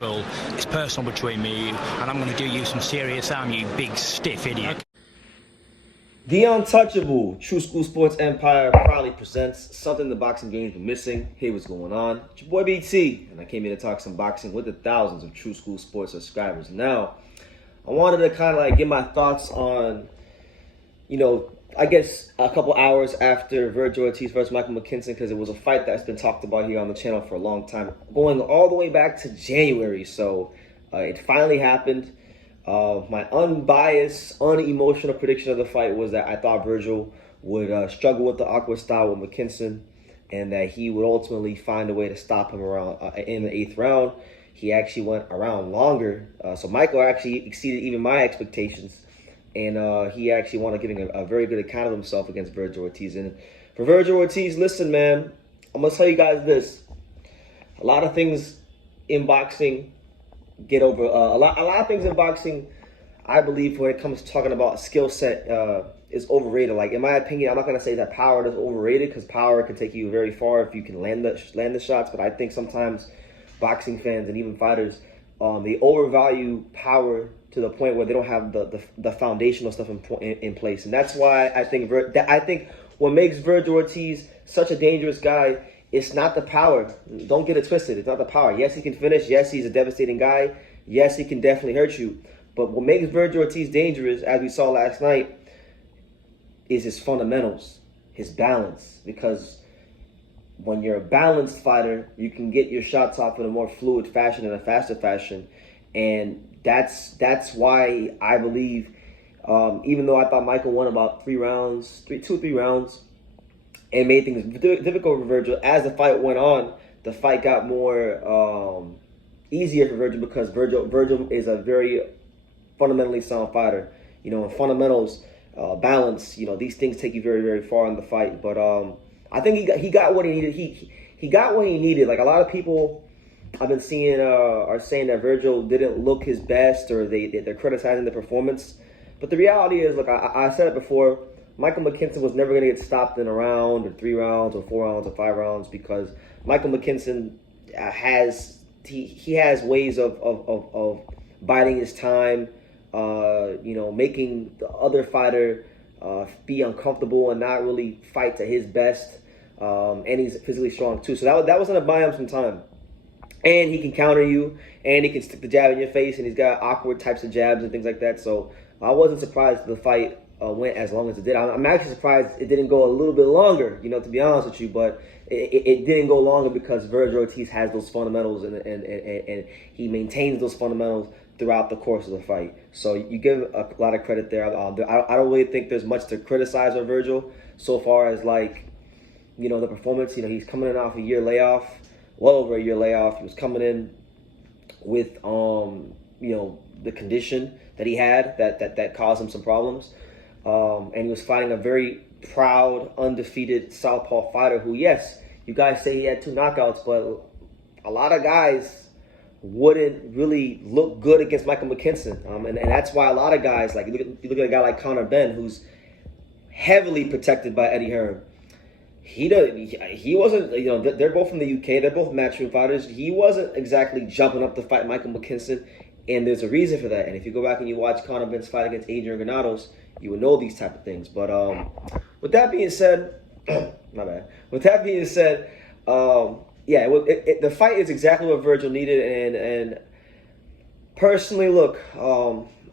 Well, it's personal between me and you, and I'm going to do you some serious harm, you big stiff idiot. The Untouchable True School Sports Empire proudly presents something the boxing game's been missing. Hey, what's going on? It's your boy BT, and I came here to talk some boxing with the thousands of True School Sports subscribers. Now, I wanted to kind of like get my thoughts on, I guess a couple hours after Vergil Ortiz versus Mckinson, because it was a fight that's been talked about here on the channel for a long time, going all the way back to January. So it finally happened. My unbiased, unemotional prediction of the fight was that I thought Vergil would struggle with the awkward style with Mckinson, and that he would ultimately find a way to stop him around in the 8th round. He actually went around longer, so Michael actually exceeded even my expectations, and he actually wound up giving a very good account of himself against Vergil Ortiz. And for Vergil Ortiz, listen, man, I'm gonna tell you guys this: a lot of things in boxing get over a lot of things in boxing, I believe, when it comes to talking about skill set, is overrated. Like, in my opinion, I'm not going to say that power is overrated, because power can take you very far if you can land the shots. But I think sometimes boxing fans and even fighters, they overvalue power to the point where they don't have the foundational stuff in place. And that's why I think what makes Vergil Ortiz such a dangerous guy, it's not the power. Don't get it twisted. It's not the power. Yes, he can finish. Yes, he's a devastating guy. Yes, he can definitely hurt you. But what makes Vergil Ortiz dangerous, as we saw last night, is his fundamentals, his balance. Because when you're a balanced fighter, you can get your shots off in a more fluid fashion and a faster fashion. And that's why I believe, even though I thought Michael won about 2 or 3 rounds, and made things difficult for Vergil, as the fight went on, the fight got more easier for Vergil, because Vergil is a very fundamentally sound fighter. In fundamentals, balance, these things take you very, very far in the fight. But I think he got what he needed. He got what he needed. Like, a lot of people I've been seeing are saying that Vergil didn't look his best, or they're criticizing the performance. But the reality is, look, I said it before, Michael Mckinson was never going to get stopped in a round, or 3 rounds, or 4 rounds, or 5 rounds, because Michael Mckinson has ways of biding his time, making the other fighter be uncomfortable and not really fight to his best. And he's physically strong too, so that was going to buy him some time. And he can counter you, and he can stick the jab in your face, and he's got awkward types of jabs and things like that. So I wasn't surprised the fight went as long as it did. I'm actually surprised it didn't go a little bit longer, to be honest with you. But it didn't go longer because Vergil Ortiz has those fundamentals, and he maintains those fundamentals throughout the course of the fight. So you give a lot of credit there. I don't really think there's much to criticize of Vergil so far as, the performance. He's coming in off a year layoff, well over a year layoff. He was coming in with the condition that he had that caused him some problems. And he was fighting a very proud, undefeated southpaw fighter who, yes, you guys say he had 2 knockouts, but a lot of guys wouldn't really look good against Michael Mckinson. And that's why a lot of guys, like, you look at a guy like Conor Benn, who's heavily protected by Eddie Hearn. He wasn't, they're both from the UK. They're both matchroom fighters. He wasn't exactly jumping up to fight Michael Mckinson, and there's a reason for that. And if you go back and you watch Conor Benn's fight against Adrian Granados, you would know these type of things. But with that being said, my bad. With that being said, the fight is exactly what Vergil needed. And personally, look,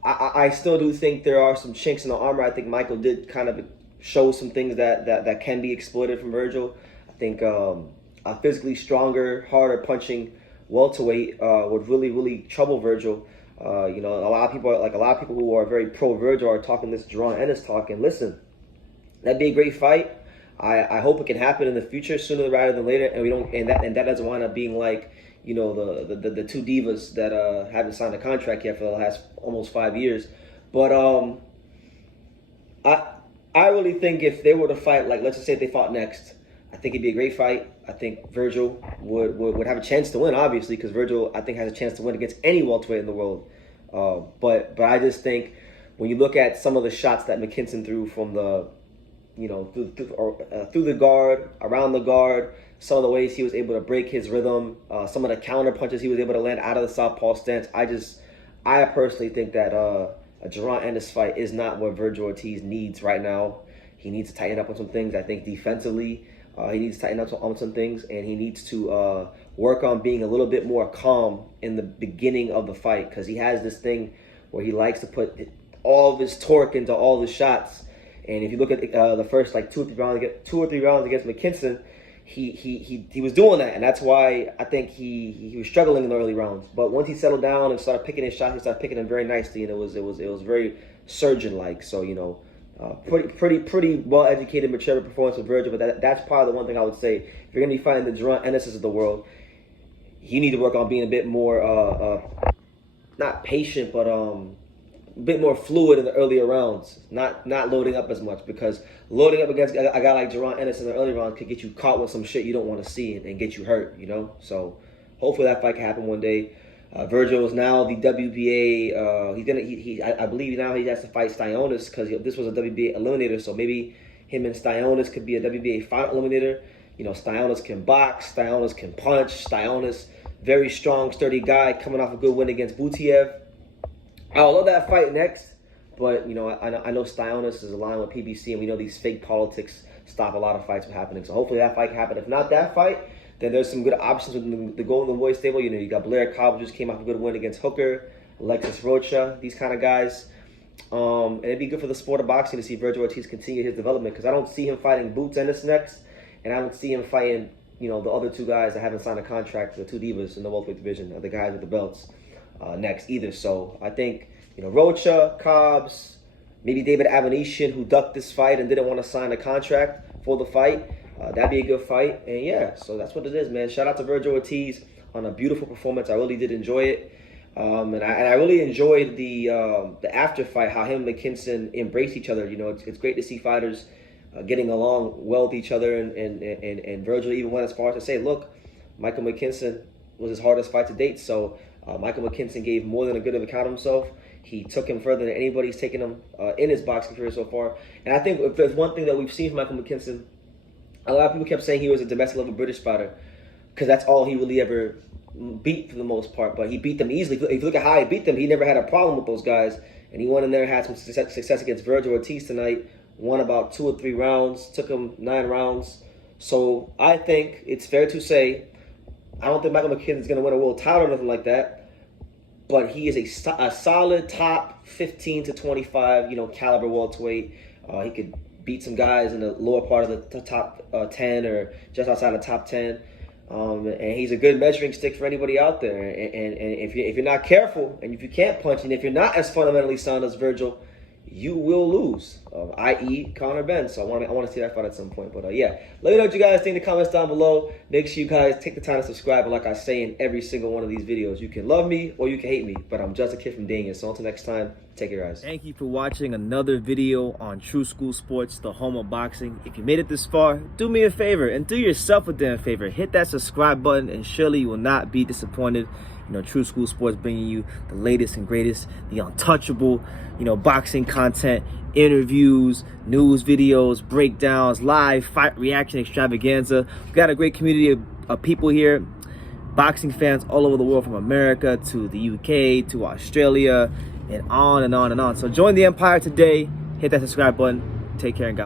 I still do think there are some chinks in the armor. I think Michael did kind of show some things that can be exploited from Vergil. I think a physically stronger, harder punching welterweight would really, really trouble Vergil. A lot of people who are very pro Vergil are talking this Jerron Ennis talk. And listen, that'd be a great fight. I hope it can happen in the future, sooner rather than later, and that doesn't wind up being like the 2 divas that haven't signed a contract yet for the last almost 5 years. But I really think if they were to fight, like, let's just say if they fought next, I think it'd be a great fight. I think Vergil would have a chance to win, obviously, because Vergil, I think, has a chance to win against any welterweight in the world. But I just think when you look at some of the shots that Mckinson threw from the, through the guard, around the guard, some of the ways he was able to break his rhythm, some of the counter punches he was able to land out of the southpaw stance. I personally think that a Jaron Ennis fight is not what Vergil Ortiz needs right now. He needs to tighten up on some things. I think defensively, he needs to tighten up on some things, and he needs to work on being a little bit more calm in the beginning of the fight, because he has this thing where he likes to put all of his torque into all the shots. And if you look at the first like 2 or 3 rounds against Mckinson, he was doing that, and that's why I think he was struggling in the early rounds. But once he settled down and started picking his shots, he started picking them very nicely, and it was very surgeon-like. So pretty well educated, mature performance with Vergil. But that's probably the one thing I would say. If you're gonna be fighting the Jaron Ennis's of the world, you need to work on being a bit more not patient, but a bit more fluid in the earlier rounds, not loading up as much, because loading up against a guy like Jaron Ennis in the early rounds could get you caught with some shit you don't want to see and get you hurt, So hopefully that fight can happen one day. Vergil is now the WBA. I believe now he has to fight Styontis, because this was a WBA eliminator, so maybe him and Styontis could be a WBA final eliminator. Styontis can box, Styontis can punch, Styontis, very strong, sturdy guy, coming off a good win against Butiev. I would love that fight next, but I know Styontis is aligned with PBC, and we know these fake politics stop a lot of fights from happening. So hopefully that fight can happen. If not that fight, then there's some good options within the Golden Boy stable. You got Blair Cobb, just came off a good win against Hooker, Alexis Rocha, these kind of guys. And it'd be good for the sport of boxing to see Vergil Ortiz continue his development, because I don't see him fighting Boots Ennis next, and I don't see him fighting the other 2 guys that haven't signed a contract, the 2 divas in the welterweight division, the guys with the belts. Next either. So I think Rocha, Cobbs, maybe David Avanesian, who ducked this fight and didn't want to sign a contract for the fight, that'd be a good fight. And yeah, so that's what it is, man. Shout out to Vergil Ortiz on a beautiful performance. I really did enjoy it, and I really enjoyed the after fight, how him and Mckinson embraced each other. It's great to see fighters getting along well with each other, and Vergil even went as far as to say, look, Michael Mckinson was his hardest fight to date. So Michael Mckinson gave more than a good of account of himself. He took him further than anybody's taken him in his boxing career so far. And I think if there's one thing that we've seen from Michael Mckinson, a lot of people kept saying he was a domestic level British fighter, because that's all he really ever beat for the most part. But he beat them easily. If you look at how he beat them, he never had a problem with those guys. And he went in there and had some success against Vergil Ortiz tonight. Won about 2 or 3 rounds. Took him 9 rounds. So I think it's fair to say, I don't think Michael Mckinson is going to win a world title or nothing like that. But he is a solid top 15 to 25, caliber welterweight. He could beat some guys in the lower part of the top 10 or just outside the top 10. And he's a good measuring stick for anybody out there. And if you're not careful, and if you can't punch, and if you're not as fundamentally sound as Vergil, you will lose, i.e. Conor Benn. So I want to see that fight at some point. But yeah, let me know what you guys think in the comments down below. Make sure you guys take the time to subscribe. And like I say in every single one of these videos, you can love me or you can hate me, but I'm just a kid from Daniel. So until next time, take care, guys. Thank you for watching another video on True School Sports, the home of boxing. If you made it this far, do me a favor and do yourself a damn favor. Hit that subscribe button, and surely you will not be disappointed. True School Sports bringing you the latest and greatest, the untouchable, boxing content, interviews, news videos, breakdowns, live fight reaction extravaganza. We've got a great community of people here, boxing fans all over the world, from America to the UK to Australia, and on and on and on. So join the empire today. Hit that subscribe button. Take care and God.